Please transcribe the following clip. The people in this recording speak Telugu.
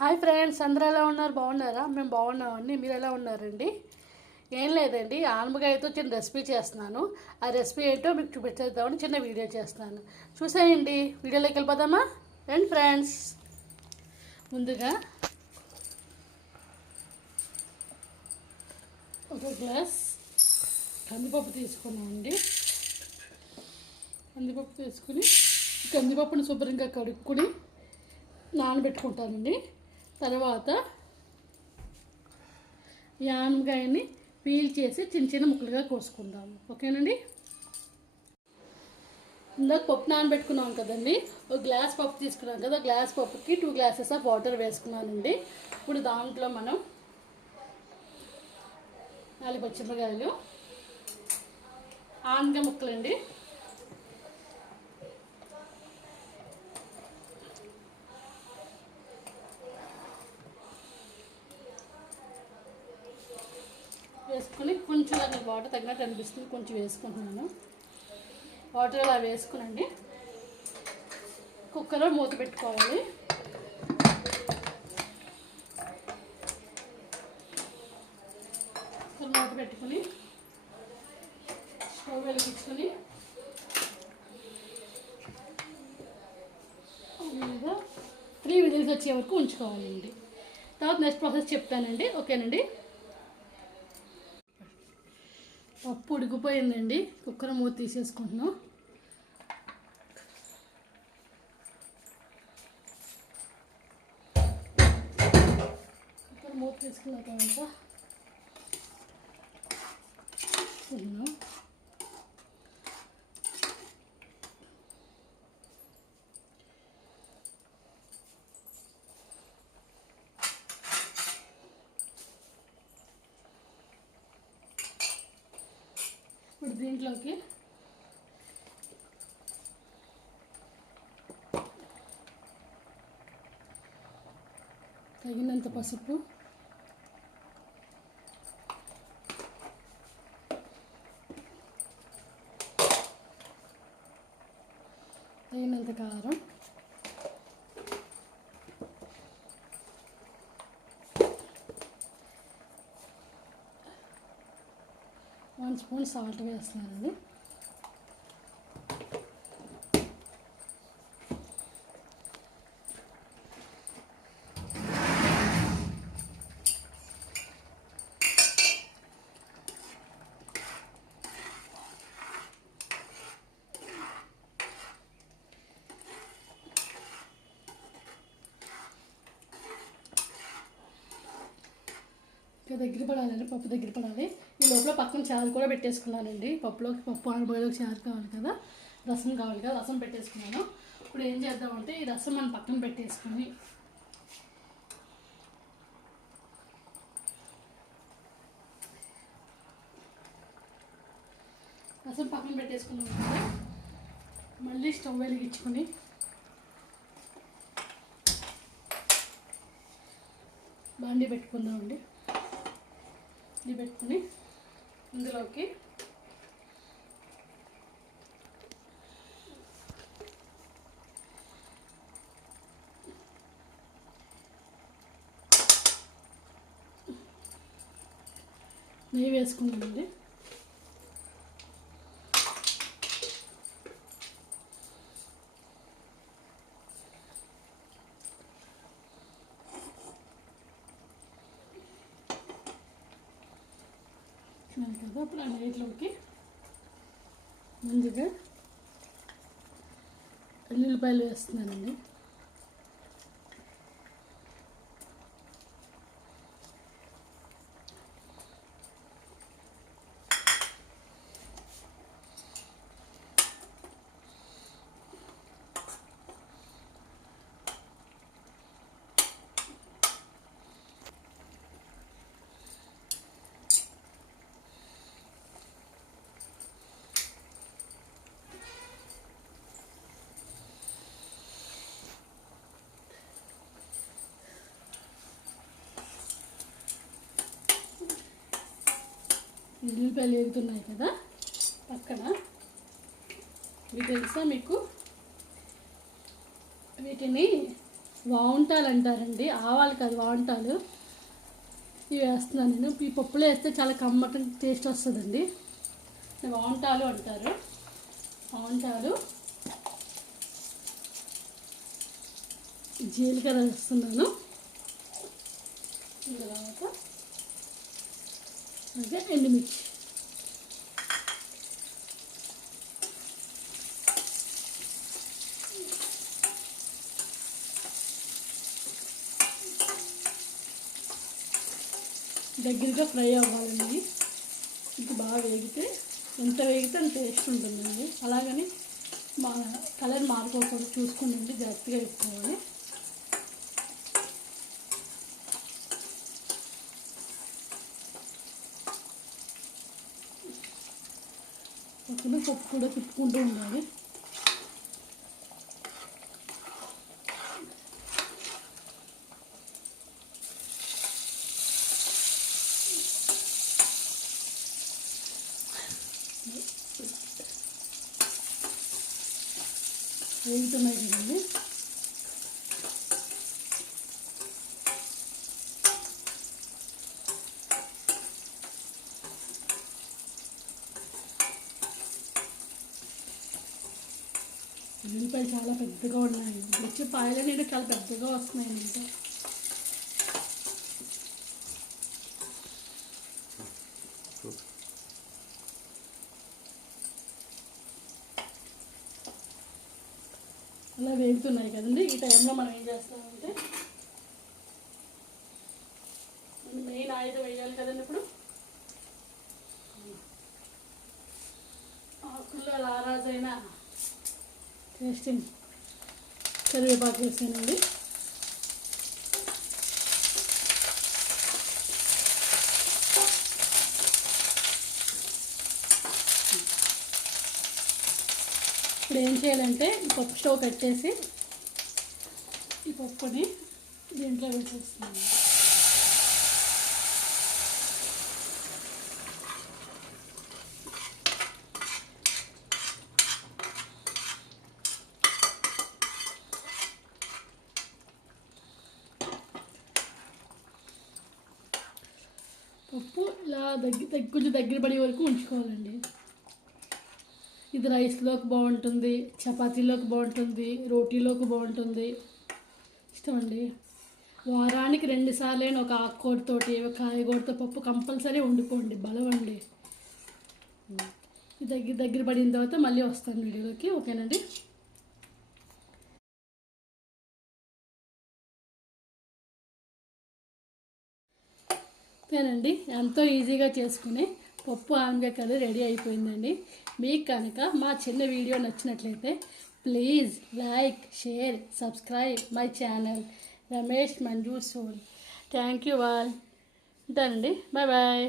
హాయ్ ఫ్రెండ్స్, అందరూ ఎలా ఉన్నారు? బాగున్నారా? మేము బాగున్నామండి. మీరు ఎలా ఉన్నారండి? ఏం లేదండి, ఆనపకాయతో చిన్న రెసిపీ చేస్తున్నాను. ఆ రెసిపీ ఏంటో మీకు చూపించేద్దామని చిన్న వీడియో చేస్తున్నాను. చూసేయండి. వీడియోలోకి వెళ్ళిపోదామా? రండి ఫ్రెండ్స్. ముందుగా ఒక గ్లాస్ కందిపప్పు తీసుకున్నామండి. కందిపప్పు తీసుకుని కందిపప్పుని శుభ్రంగా కడుక్కుని నానబెట్టుకుంటానండి. తర్వాత ఈ ఆనపకాయని పీల్ చేసి చిన్న చిన్న ముక్కలుగా కోసుకుందాము. ఓకేనండి. ఇందాక పప్పు నానబెట్టుకున్నాం కదండి. ఒక గ్లాస్ పప్పు తీసుకున్నాం కదా, గ్లాస్ పప్పుకి 2 గ్లాసెస్ ఆఫ్ వాటర్ వేసుకున్నానండి. ఇప్పుడు దాంట్లో మనం 4 పచ్చిమిరపకాయలు, ఆనపకాయ ముక్కలండి, వేసుకుని కొంచెం నాకు వాటర్ తగినట్టు అనిపిస్తుంది, కొంచెం వేసుకుంటున్నాను. వాటర్ అలా వేసుకునండి కుక్కర్లో మూత పెట్టుకోవాలి. మూత పెట్టుకుని స్టవ్ వెలిగించుకొని 3 విజిల్స్ వచ్చే వరకు ఉంచుకోవాలండి. తర్వాత నెక్స్ట్ ప్రాసెస్ చెప్తానండి. ఓకేనండి. పప్పు ఉడికిపోయిందండి. కుక్కర్ మూత తీసేసుకుంటున్నాం. కుక్కర్ మూత తీసుకున్న తర్వాత ఇప్పుడు దీంట్లోకి తగినంత పసుపు, తగినంత కారం, వన్ స్పూన్ సాల్ట్ వేస్తున్నానండి. దగ్గర పడాలండి, పప్పు దగ్గర పడాలి. ఈ లోపల పక్కన చారు కూడా పెట్టేసుకున్నానండి. పప్పు ఆనపకాయలోకి చారు కావాలి కదా, రసం కావాలి కదా, రసం పెట్టేసుకున్నాను. ఇప్పుడు ఏం చేద్దామంటే ఈ రసం మనం పక్కన పెట్టేసుకొని పెట్టేసుకున్నాం కదా, మళ్ళీ స్టవ్ వెలిగించుకొని బాండీ పెట్టుకుందామండి. ఇది పెట్టుకుని ఇందులోకి నెయ్యి వేసుకున్నామండి. కదా అప్పుడు ఆ నెయ్యిలోకి ముందుగా ఎల్లుల్లిపాయలు వేస్తున్నానండి. ఉల్లిపాయలు వేగుతున్నాయి కదా పక్కన, ఇవి తెలుసా మీకు? వీటిని వావంటాలు అంటారండి, ఆవాలు కాదు వావంటాలు. ఇవి వేస్తున్నాను నేను. ఈ పప్పులో వేస్తే చాలా కమ్మటి టేస్ట్ వస్తుందండి. వావంటాలు అంటారు. వావంటాలు, జీలకర్ర వేస్తున్నాను. తర్వాత అలాగే ఎండుమిర్చి. దగ్గరగా ఫ్రై అవ్వాలండి. ఇంకా బాగా వేగితే, ఎంత వేగితే అంత టేస్ట్ ఉంటుందండి. అలాగని మా కలర్ మారుకోకుండా చూసుకుందండి, జాగ్రత్తగా వేసుకోవాలి. పక్కన పప్పు కూడా తిప్పుకుంటూ ఉండాలి. వేగుతున్నాయి కదండి. ఉల్లిపాయలు చాలా పెద్దగా ఉన్నాయి. వచ్చే పాయలు నేను చాలా పెద్దగా వస్తున్నాయి. అంటే అలా వేగుతున్నాయి కదండి. ఈ టైంలో మనం ఏం చేస్తామంటే మెయిన్ ఆయుధం వేయాలి కదండి. ఇప్పుడు ఆకుల్లో లారాజైన టేస్టింగ్ కరివేపాకు వేసానండి. ఇప్పుడు ఏం చేయాలంటే ఈ పప్పు స్టవ్ కట్టేసి ఈ పప్పుని దీంట్లో వేసేస్తున్నాను. పప్పు ఇలా కొంచెం దగ్గర పడే వరకు ఉంచుకోవాలండి. ఇది రైస్లోకి బాగుంటుంది, చపాతీలోకి బాగుంటుంది, రోటీలోకి బాగుంటుంది. ఇష్టం అండి. వారానికి 2 సార్లైనా ఒక ఆకుకూరతోటి, ఒక కాయగూరతో పప్పు కంపల్సరీ వండుకోండి, బలవండి. దగ్గర పడిన తర్వాత మళ్ళీ వస్తాను వీడియోలోకి. ఓకేనండి. ఓకేనండి, ఎంతో ఈజీగా చేసుకుని పప్పు ఆనపకాయ కర్రీ రెడీ అయిపోయిందండి. మీకు కనుక మా చిన్న వీడియో నచ్చినట్లయితే please like, share, subscribe my channel Ramesh Manju soul. Thank you all. ఉంటానండి. Bye bye.